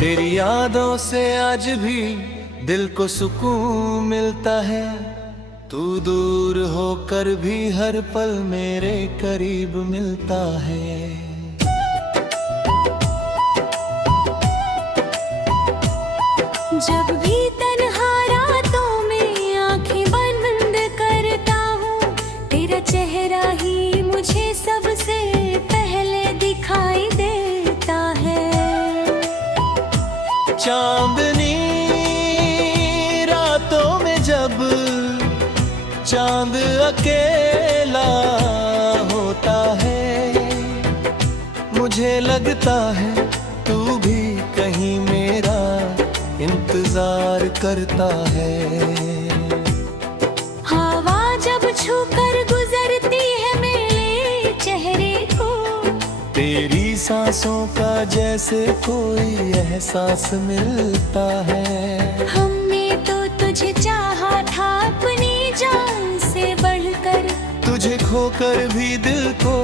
तेरी यादों से आज भी दिल को सुकून मिलता है। तू दूर होकर भी हर पल मेरे करीब मिलता है। जब भी तन्हा रातों में आंखें बंद करता हूँ, तेरा चेहरा ही मुझे सबसे पहले दिखाई देता है। चांदनी रातों में जब चांद अकेला होता है, मुझे लगता है तू भी कहीं मेरा इंतजार करता है। हवा जब छूकर गुजरती है मेरे चेहरे को, तेरी सांसों का जैसे कोई एहसास मिलता है। हमने तो तुझे चाहा था अपनी जान से बढ़कर, तुझे खोकर भी दिल को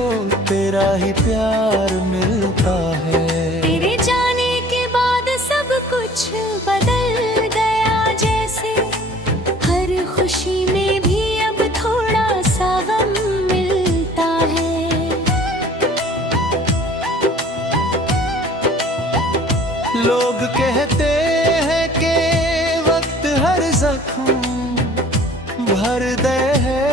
तेरा ही प्यार मिलता है। तेरे जाने के बाद सब कुछ बदल गया जैसे, हर खुशी में भी अब थोड़ा सा गम मिलता है। लोग कहते हैं कि वक्त हर जख्म भर दे है,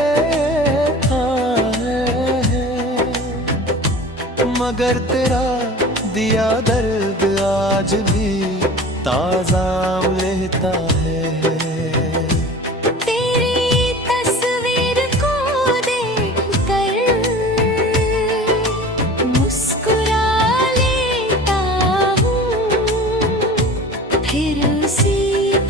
मगर तेरा दिया दर्द आज भी ताजा लेता है। तेरी तस्वीर को देखकर मुस्कुरा लेता हूँ, फिर उसी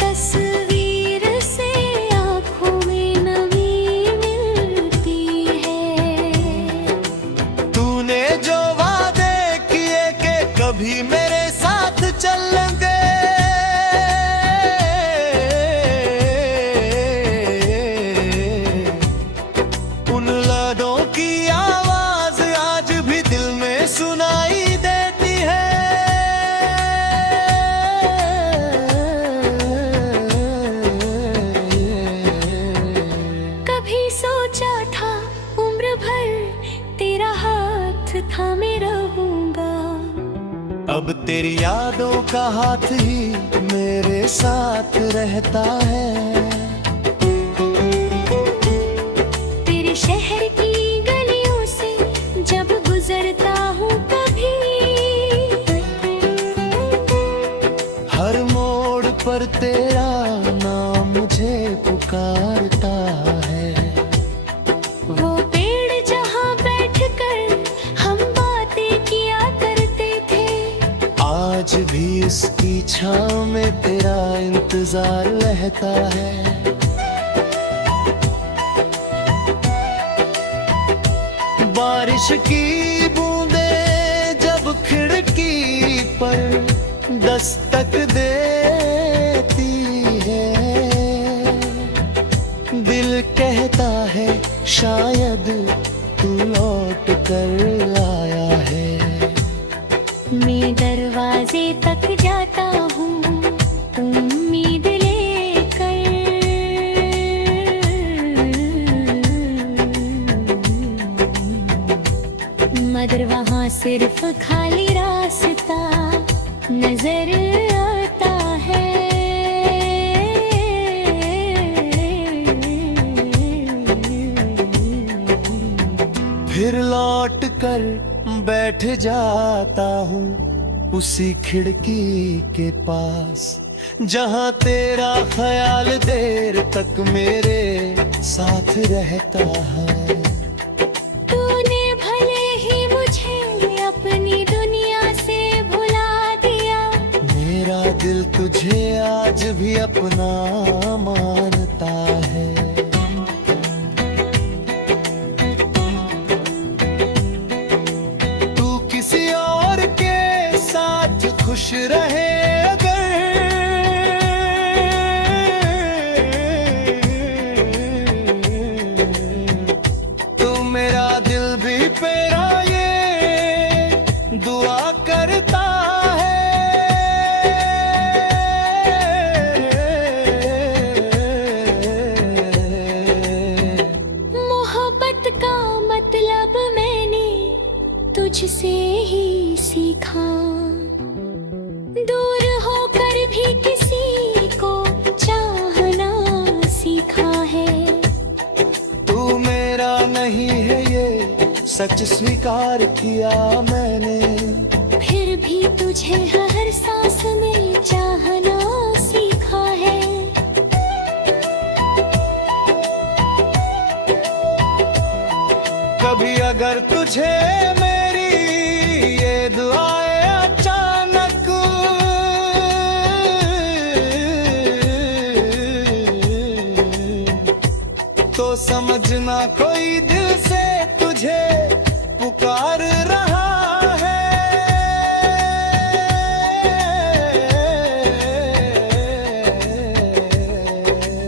तस्वीर से आँखों में नमी मिलती है। तूने जो वादे किए कि कभी मेरे साथ चलेंगे, उन लड़ों की आवाज आज भी दिल में सुनाई देती है। कभी सोचा था उम्र भर तेरा हाथ थामे रहूंगा, अब तेरी यादों का हाथ ही मेरे साथ रहता है। तेरे शहर की गलियों से जब गुजरता हूँ कभी, हर मोड़ पर तेरा नाम मुझे पुकारता है। वो पेड़ जहाँ बैठकर हम बातें किया करते थे, आज भी उसकी छाँव में तेरा इंतजार रहता है। बारिश की बूंदें जब खिड़की पर दस्तक देती है, दिल कहता है शायद तू लौट कर आया है। मैं दरवाजे तक जाता हूँ उम्मीद लेकर, मगर वहाँ सिर्फ खाली रास्ता नजर आता है। फिर लौट कर बैठ जाता हूँ उसी खिड़की के पास, जहाँ तेरा ख्याल देर तक मेरे साथ रहता है। तूने भले ही मुझे अपनी दुनिया से भुला दिया, मेरा दिल तुझे आज भी अपना मानता है। तू किसी और के साथ खुश रहे अगर, तो मेरा दिल भी तेरा ये दुआ करता है। तुझसे ही सीखा। दूर होकर भी किसी को चाहना सीखा है। तू मेरा नहीं है ये सच स्वीकार किया मैंने। फिर भी तुझे हर सांस में चाहना सीखा है। कभी अगर तुझे मेरी ये दुआएं अचानक तो समझना कोई दिल से तुझे पुकार रहा है।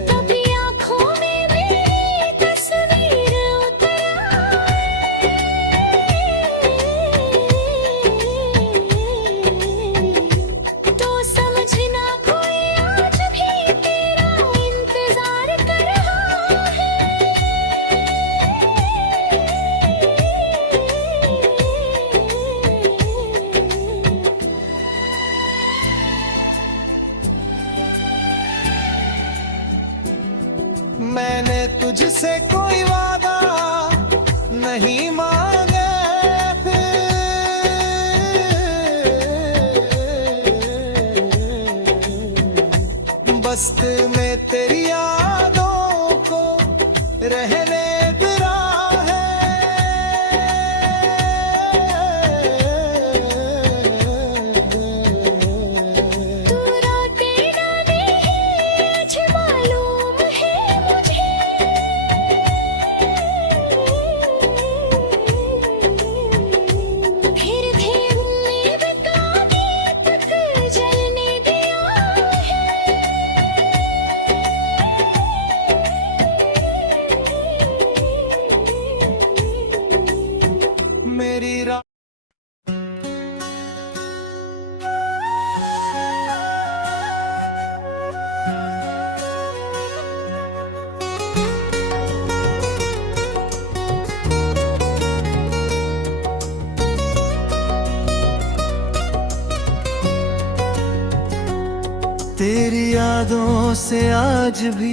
कभी आँखों में मेरी तस्वीर तो समझना कोई आज भी तेरा इंतजार कर रहा है। मैंने तुझसे कोई वादा नहीं मांगे बस्ती में तेरी यादों को रहने दिला है। तू रातें ना नहीं आज मालूम है मुझे। फिर उम्मीद का दीपक जलने दिया है। मेरी तेरी यादों से आज भी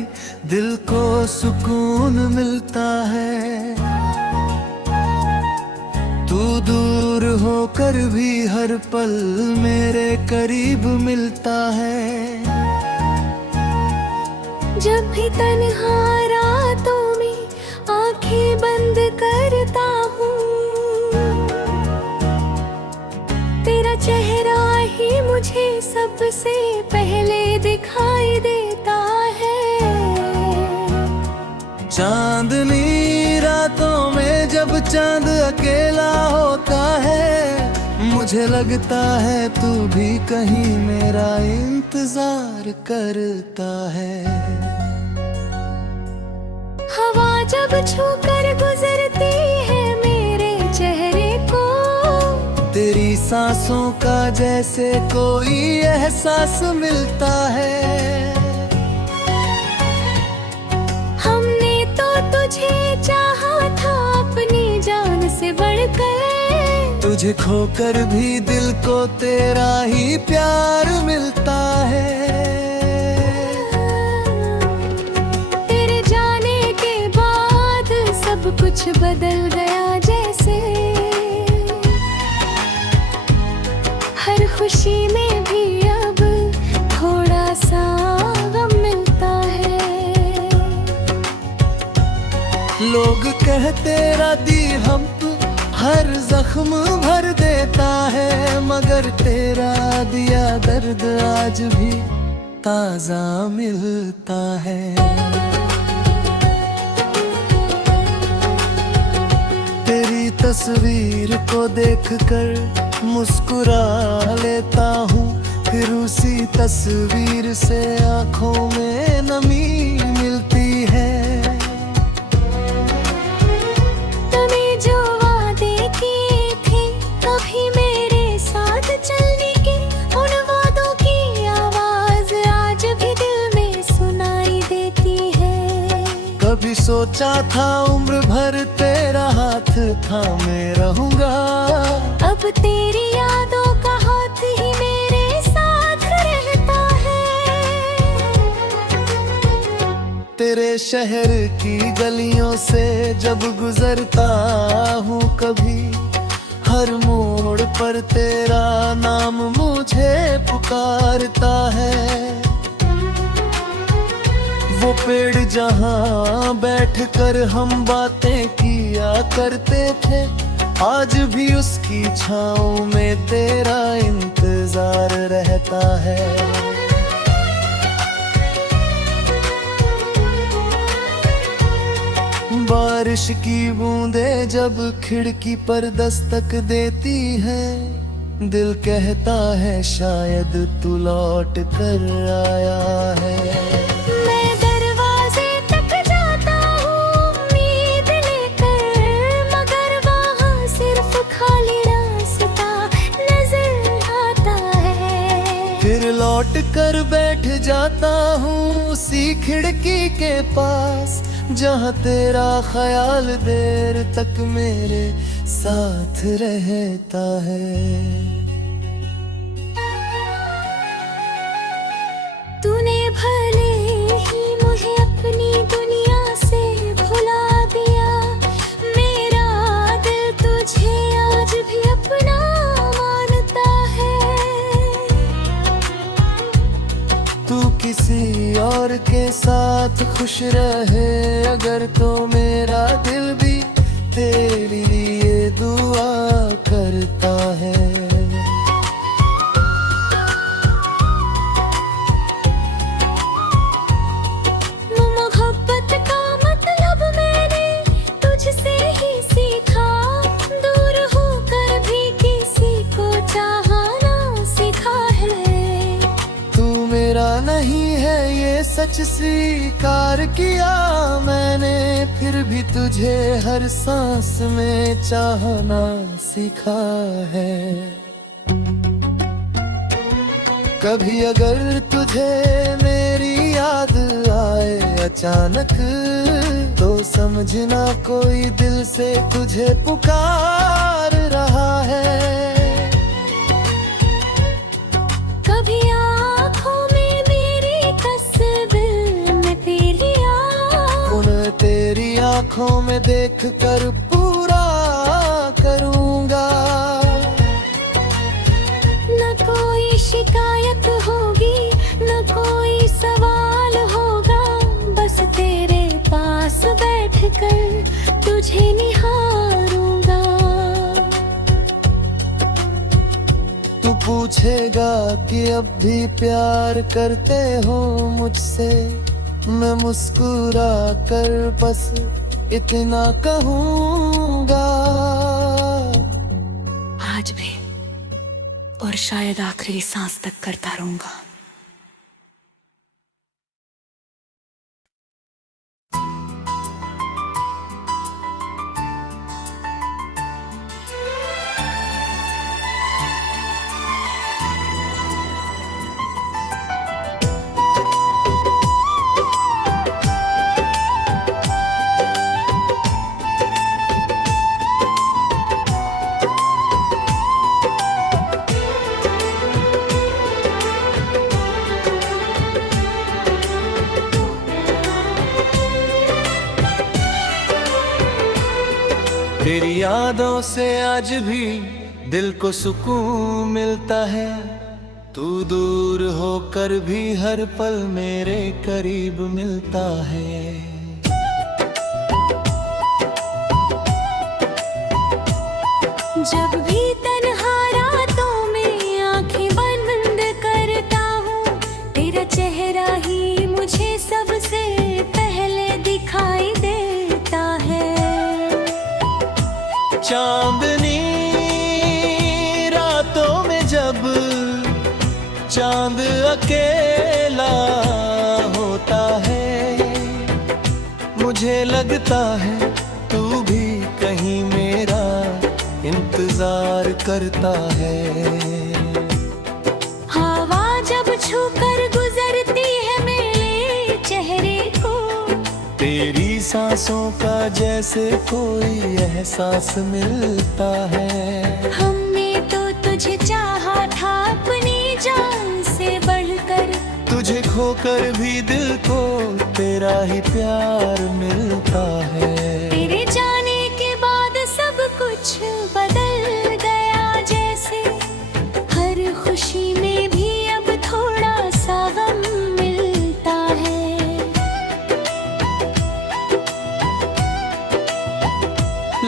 दिल को सुकून मिलता है। तू दूर होकर भी हर पल मेरे करीब मिलता है। जब भी तन्हा रातों में आंखें बंद करता हूँ तेरा चेहरा ही मुझे सबसे पहले दिखाई देता है। चांदनी रातों में जब चांद अकेला होता है मुझे लगता है तू भी कहीं मेरा इंतजार करता है। हवा जब छूकर गुजरती है मेरे चेहरे को तेरी सांसों का जैसे कोई एहसास मिलता है। हमने तो तुझे चाहा था अपनी जान से बढ़कर। तुझे खोकर भी दिल को तेरा ही प्यार मिलता है। तेरे जाने के बाद सब कुछ बदल गया जैसे। हर खुशी में भी अब थोड़ा सा गम मिलता है। लोग कहते राधी हम तू हर जख्म भर देता है मगर तेरा दिया दर्द आज भी ताजा मिलता है। तेरी तस्वीर को देखकर मुस्कुरा लेता हूँ फिर उसी तस्वीर से आँखों में नमी मिलती है। तूने जो वादे किए थे कभी मेरे साथ चलने के उन वादों की आवाज आज भी दिल में सुनाई देती है। कभी सोचा था उम्र भर तेरा हाथ थामे रहूंगा अब तेरी यादों का हाथ ही मेरे साथ रहता है। तेरे शहर की गलियों से जब गुजरता हूँ कभी, हर मोड़ पर तेरा नाम मुझे पुकारता है। वो पेड़ जहाँ बैठकर हम बातें किया करते थे, आज भी उसकी छाँव में तेरा इंतजार रहता है। बारिश की बूंदें जब खिड़की पर दस्तक देती है, दिल कहता है शायद तू लौट कर आया है। मैं दरवाजे तक जाता हूँ उम्मीद लेकर, मगर वहाँ सिर्फ खाली रास्ता नजर आता है। फिर लौट कर बैठ जाता हूँ उसी खिड़की के पास, जहाँ तेरा ख्याल देर तक मेरे साथ रहता है। तूने भले ही मुझे अपनी दुनिया से भुला दिया, मेरा दिल तुझे आज भी अपना मानता है। तू किसी और के साथ खुश रहे अगर, तो मेरा दिल भी तेरे लिए दुआ करता है। मोहब्बत का मतलब मैंने तुझसे ही सीखा, दूर होकर भी किसी को चाहना सीखा है। तू मेरा नहीं है ये सच स्वीकार किया मैंने, फिर भी तुझे हर सांस में चाहना सीखा है। कभी अगर तुझे मेरी याद आए अचानक, तो समझना कोई दिल से तुझे पुकार रहा है। कभी आँखों में मेरी तस्वीर में तेरी याद, उन्हें तेरी आँखों में देख कर पूरा करूँगा। न कोई शिकायत होगी, न कोई सवाल होगा, बस तेरे पास बैठकर तुझे निहारूंगा। तू पूछेगा कि अब भी प्यार करते हो मुझसे, मैं मुस्कुरा कर बस इतना कहूँगा। आज भी और शायद आखिरी सांस तक करता रहूंगा। तेरी यादों से आज भी दिल को सुकून मिलता है। तू दूर होकर भी हर पल मेरे करीब मिलता है। जब भी तन्हा रातों में आंखें बंद करता हूँ, तेरा चेहरा ही मुझे सबसे पहले दिखाई देता है। चांदनी रातों में जब चांद अकेला होता है, मुझे लगता है तू भी कहीं मेरा इंतजार करता है। हवा जब छूकर गुजरती है मेरे चेहरे को, तेरी सांसों का जैसे कोई एहसास मिलता है। हमें कर भी दिल को तेरा ही प्यार मिलता है। तेरे जाने के बाद सब कुछ बदल गया जैसे, हर खुशी में भी अब थोड़ा सा गम मिलता है।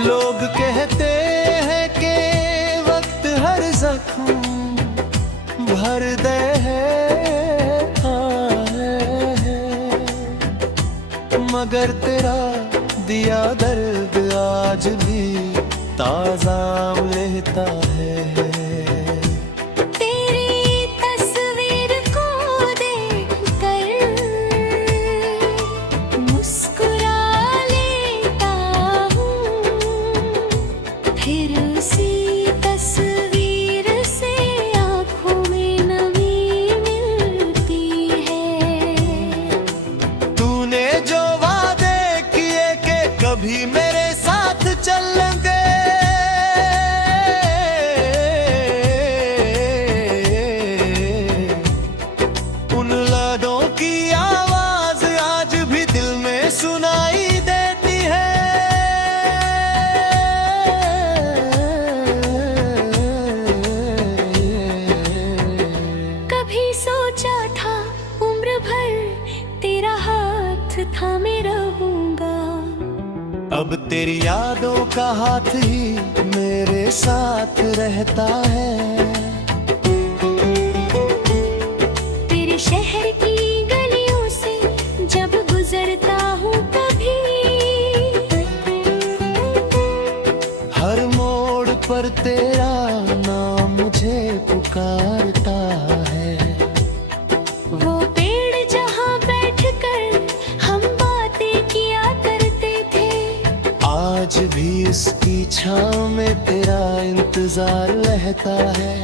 लोग कहते हैं कि वक्त हर जख्म भर दे है, मगर तेरा दिया दर्द आज भी ताजा लेता है। तेरी तस्वीर को देखकर मुस्कुरा लेता हूँ, फिर उसी तस्वीर से आँखों में नमी मिलती है। तूने जो वादे किए कि कभी मेरे साथ चलेंगे, उन लड़ों की आवाज आज भी दिल में सुनाई देती है। कभी सोचा था उम्र भर तेरा हाथ थामे रहूंगा, अब तेरी यादों का हाथ ही मेरे साथ रहता है। तेरे शहर की गलियों से जब गुजरता हूँ कभी, हर मोड़ पर तेरा नाम मुझे पुकारता है। वो पेड़ जहाँ बैठकर हम बातें किया करते थे, आज भी इसकी छाँव में तेरा इंतजार रहता है।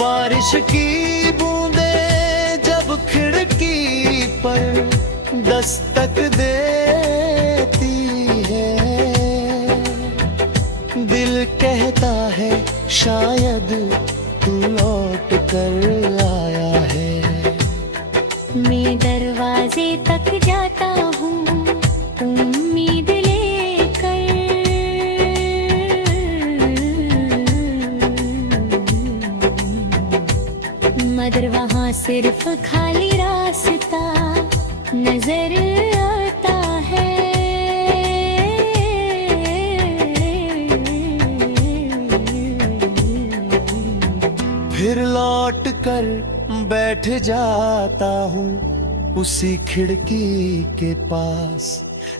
बारिश की बूंदें जब खिड़की पर दस्तक देती है, दिल कहता है शायद तू लौट कर आया है। मैं दरवाजे तक जाता हूँ उम्मीद लेकर, मगर वहाँ सिर्फ खाली रास्ता नजर आता है। फिर लौट कर बैठ जाता हूँ उसी खिड़की के पास,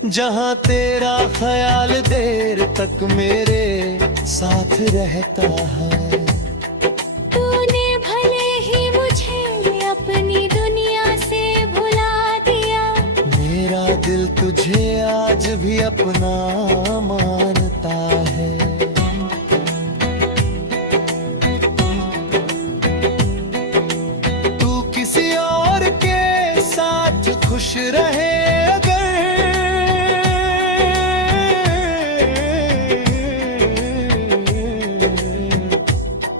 जहाँ तेरा ख्याल देर तक मेरे साथ रहता है। तूने भले ही मुझे अपनी दुनिया से भुला दिया, मेरा दिल तुझे आज भी अपना मानता है। तू किसी और के साथ खुश रहे अगर,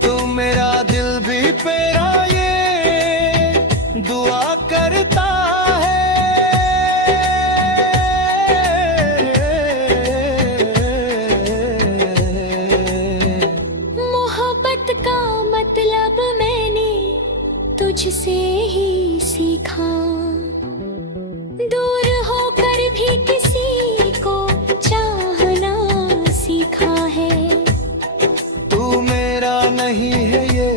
तो मेरा दिल भी तेरा ये दुआ करता है। मोहब्बत का मतलब मैंने तुझसे ही सीखा, दूर होकर भी किसी को चाहना सीखा है। तू मेरा नहीं है ये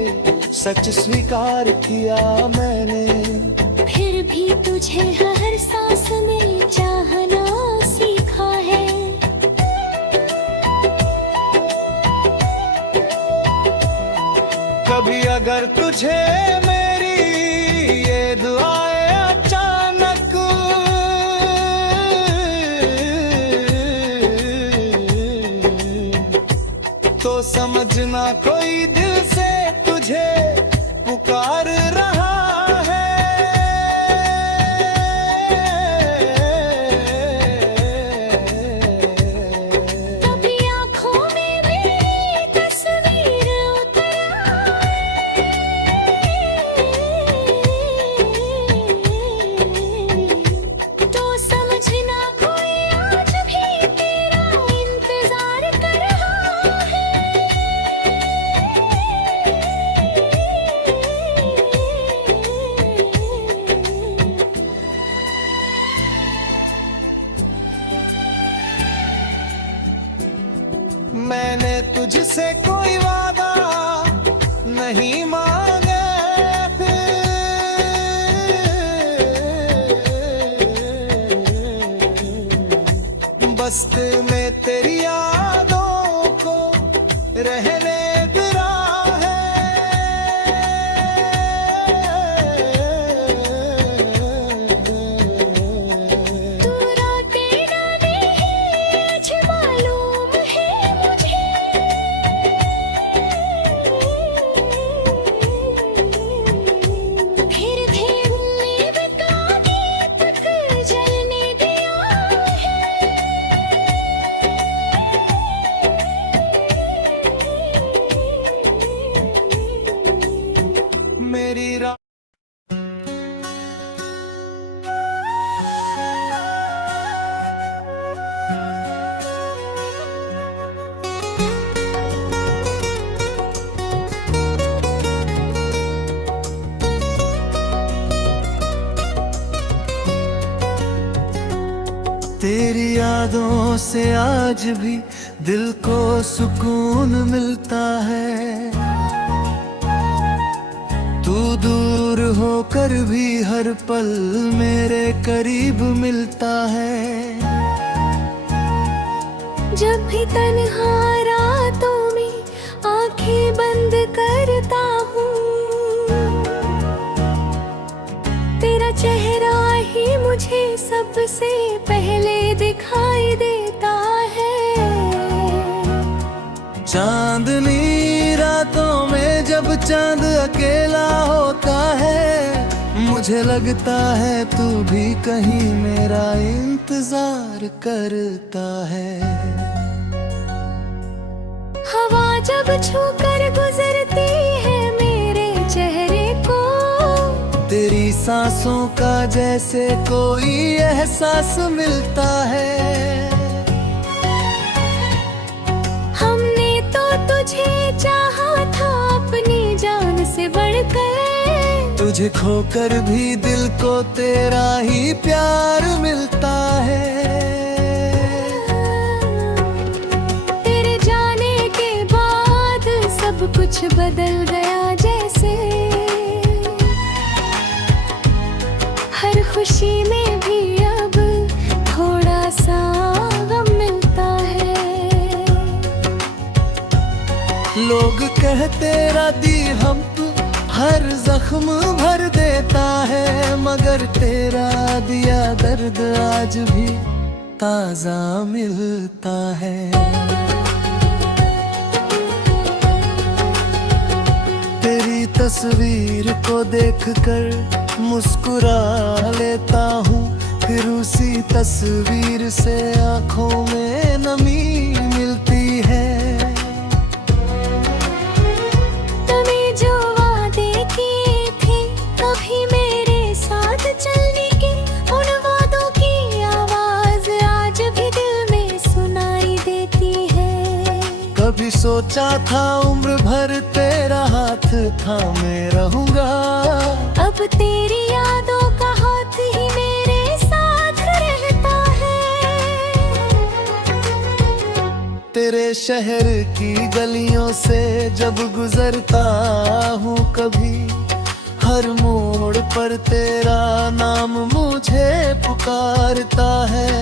सच स्वीकार किया मैंने, फिर भी तुझे हर सांस में चाहना सीखा है। कभी अगर तुझे मेरी ये दुआएं अचानक तो समझना कोई दिल से तुझे पुकार रहा है। कभी आँखों में मेरी तस्वीर उतर आए, मैंने तुझसे कोई वादा नहीं मांगे बस्ते में तेरी यादों को रहने दिला है। तू रातें डाले हैं आज मालूम है मुझे, फिर भी उम्मीद का दीप तक जलने दिया है। मेरी तेरी यादों से आज भी दिल को सुकून मिलता है। तू दूर होकर भी हर पल मेरे करीब मिलता है। जब भी तन्हा रातों में आंखें बंद करता हूँ, तेरा चेहरा ही मुझे सबसे पहले दिखाई देता है। चांदनी रातों में जब चांद अकेला होता है, मुझे लगता है तू भी कहीं मेरा इंतजार करता है। हवा जब छूकर गुजरती है मेरे चेहरे को, तेरी सांसों का जैसे कोई एहसास मिलता है। हमने तो तुझे चाहा था अपनी जान से बढ़कर, तुझे खोकर भी दिल को तेरा ही प्यार मिलता है। तेरे जाने के बाद सब कुछ बदल गया जैसे, हर खुशी में भी अब थोड़ा सा गम मिलता है। लोग कहते राती हम हर जख्म भर देता है, मगर तेरा दिया दर्द आज भी ताजा मिलता है। तेरी तस्वीर को देखकर मुस्कुरा लेता हूँ, फिर उसी तस्वीर से आंखों में नमी मिलती है। तूने जो वादे किए थे कभी मेरे साथ चलने के, उन वादों की आवाज आज भी दिल में सुनाई देती है। कभी सोचा था उम्र भर तेरा हाथ थामे रहूंगा, अब तेरी यादों का हाथ ही मेरे साथ रहता है। तेरे शहर की गलियों से जब गुजरता हूँ कभी, हर मोड़ पर तेरा नाम मुझे पुकारता है।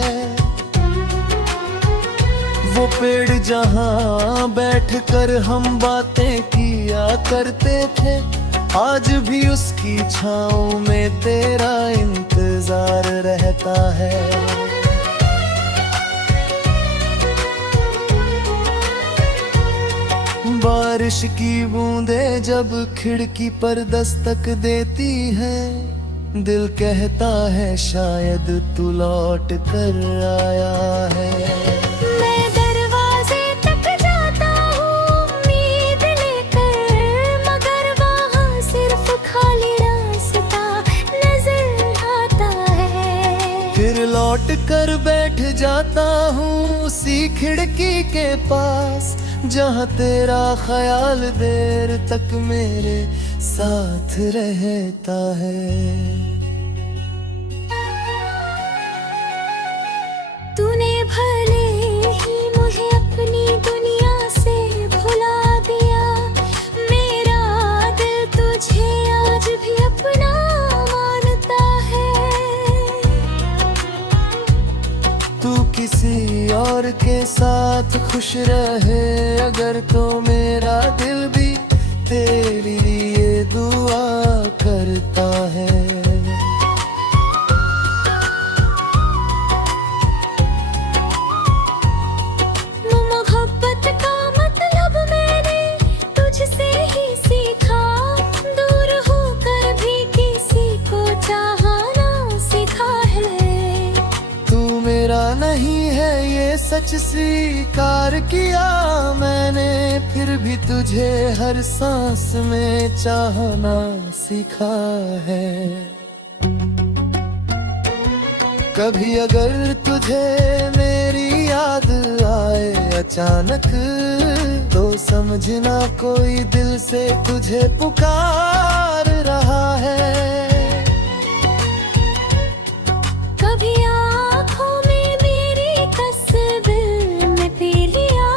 वो पेड़ जहाँ बैठकर हम बातें किया करते थे, आज भी उसकी छाँव में तेरा इंतजार रहता है। बारिश की बूंदें जब खिड़की पर दस्तक देती है, दिल कहता है शायद तू लौट कर आया है। मैं दरवाजे तक जाता हूँ उम्मीद लेकर, मगर वहाँ सिर्फ खाली रास्ता नजर आता है। फिर लौट कर बैठ जाता हूँ उसी खिड़की के पास, जहाँ तेरा ख्याल देर तक मेरे साथ रहता है। तूने भले ही मुझे अपनी दुनिया और के साथ खुश रहे अगर तो मेरा दिल भी तेरे लिए दुआ करता है। मोहब्बत का मतलब मैंने तुझसे ही सीखा, दूर होकर भी किसी को चाहना सीखा है। तू मेरा नहीं है ये सच स्वीकार किया मैंने, फिर भी तुझे हर सांस में चाहना सीखा है। कभी अगर तुझे मेरी याद आए अचानक, तो समझना कोई दिल से तुझे पुकार रहा है। कभी आँखों में मेरी तस्वीर में पी लिया,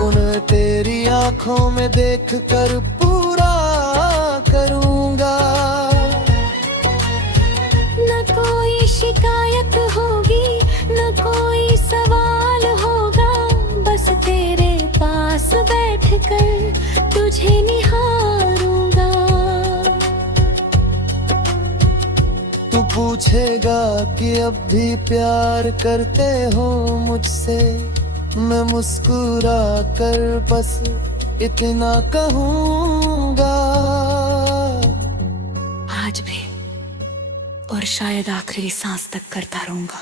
उन्हें तेरी आंखों में देख कर पूरा करूँगा। न कोई शिकायत होगी, न कोई सवाल होगा, बस तेरे पास बैठकर तुझे निहारूंगा। तू पूछेगा कि अब भी प्यार करते हो मुझसे, मैं मुस्कुरा कर बस इतना कहूँगा। आज भी और शायद आखिरी सांस तक करता रहूंगा।